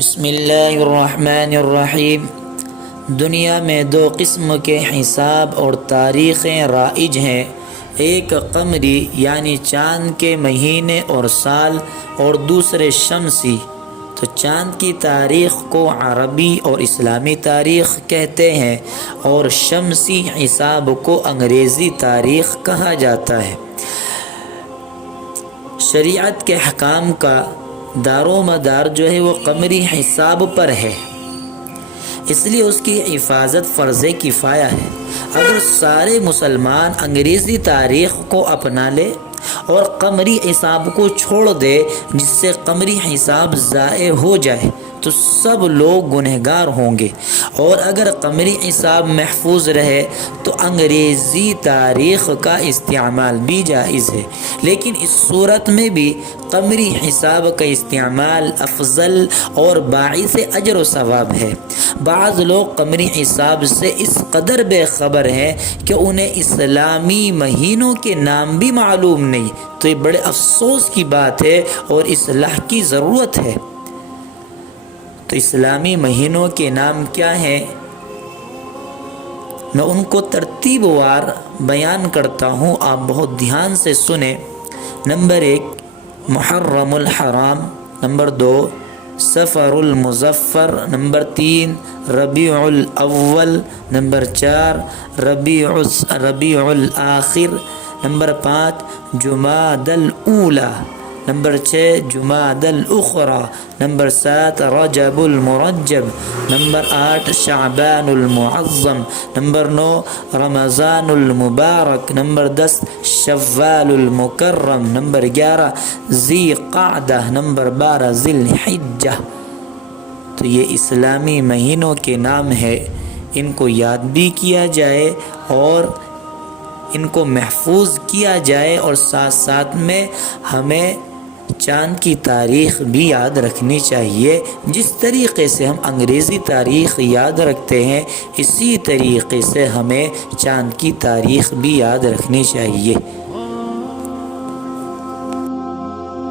بسم اللہ الرحمن الرحیم۔ دنیا میں دو قسم کے حساب اور تاریخیں رائج ہیں، ایک قمری یعنی چاند کے مہینے اور سال، اور دوسرے شمسی۔ تو چاند کی تاریخ کو عربی اور اسلامی تاریخ کہتے ہیں، اور شمسی حساب کو انگریزی تاریخ کہا جاتا ہے۔ شریعت کے حکام کا دار و مدار جو ہے وہ قمری حساب پر ہے، اس لیے اس کی حفاظت فرض کفایہ ہے۔ اگر سارے مسلمان انگریزی تاریخ کو اپنا لے اور قمری حساب کو چھوڑ دے، جس سے قمری حساب ضائع ہو جائے، تو سب لوگ گنہگار ہوں گے، اور اگر قمری حساب محفوظ رہے تو انگریزی تاریخ کا استعمال بھی جائز ہے۔ لیکن اس صورت میں بھی قمری حساب کا استعمال افضل اور باعث اجر و ثواب ہے۔ بعض لوگ قمری حساب سے اس قدر بے خبر ہیں کہ انہیں اسلامی مہینوں کے نام بھی معلوم نہیں، تو یہ بڑے افسوس کی بات ہے اور اصلاح کی ضرورت ہے۔ تو اسلامی مہینوں کے نام کیا ہیں؟ میں ان کو ترتیب وار بیان کرتا ہوں، آپ بہت دھیان سے سنیں۔ نمبر 1 محرم الحرام، نمبر 2 سفر المظفر، نمبر 3 ربیع الاول، نمبر 4 ربیع الاخر، نمبر 5 جمادی الاولی، نمبر 6 جمادی الاخری، نمبر 7 رجب المرجب، نمبر 8 شعبان المعظم، نمبر 9 رمضان المبارک، نمبر 10 شوال المکرم، نمبر 11 ذی قعدہ، نمبر 12 ذی الحجہ۔ تو یہ اسلامی مہینوں کے نام ہے، ان کو یاد بھی کیا جائے اور ان کو محفوظ کیا جائے، اور ساتھ ساتھ میں ہمیں چاند کی تاریخ بھی یاد رکھنی چاہیے۔ جس طریقے سے ہم انگریزی تاریخ یاد رکھتے ہیں، اسی طریقے سے ہمیں چاند کی تاریخ بھی یاد رکھنی چاہیے۔